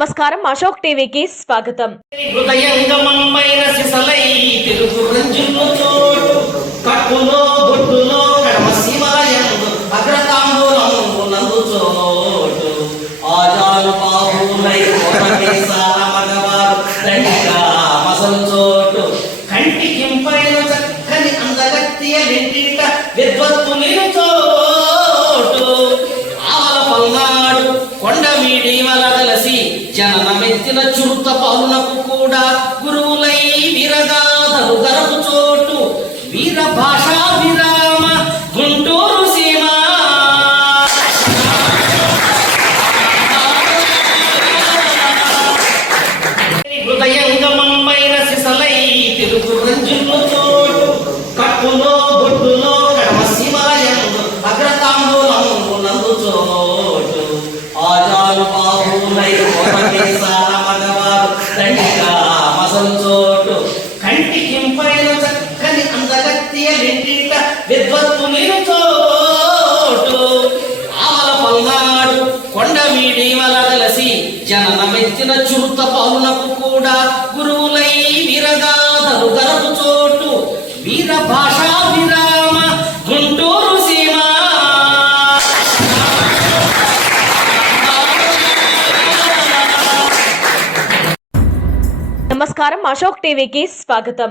నమస్కారం, అశోక్ టీవీకి స్వాగతం. హృదయంగమమైన సిసలై తెలుగు రంజును చోటు కట్టులో బొట్టులో కడమ శివలయందు అగ్రతాంబూలము నందు చోటు ఆజాను బాబులై కోరకేశాల మగవారు దండిగా మసలు చోటు కంటికింపైన చక్కని అందగత్తియ లింటిట విద్వత్తు నిలు చోటు ఆవల పల్నాడు కొండ మీడి వలగలసి జననమెత్తిన చురుత పౌనకు కూడా గురువులై విరగాధరు గరపు చోటు వీర భాషా విరామ గుంటూరు సీమ హృదయంగమమైన సిసలై తెలుగు రంజును చోటు కట్టులో బొట్టులో కడమ శివలయందు అగ్రతాంబూలము నందు చోటు ఆజాను బాబులై కోరకేశాల మగవారు దండిగా మసలు చోటు కంటికింపైన చక్కని అందగత్తియ లింటిట విద్వత్తు నిలు చోటు ఆవల పల్నాడు కొండ మీడి వలగలసి జననమెత్తిన చురుత పౌనకు కూడా గురువులై విరగాధరు గరపు చోటు వీర భాషా విరామ గుంటూరు సీమ. నమస్కారం, అశోక్ టీవీకి స్వాగతం.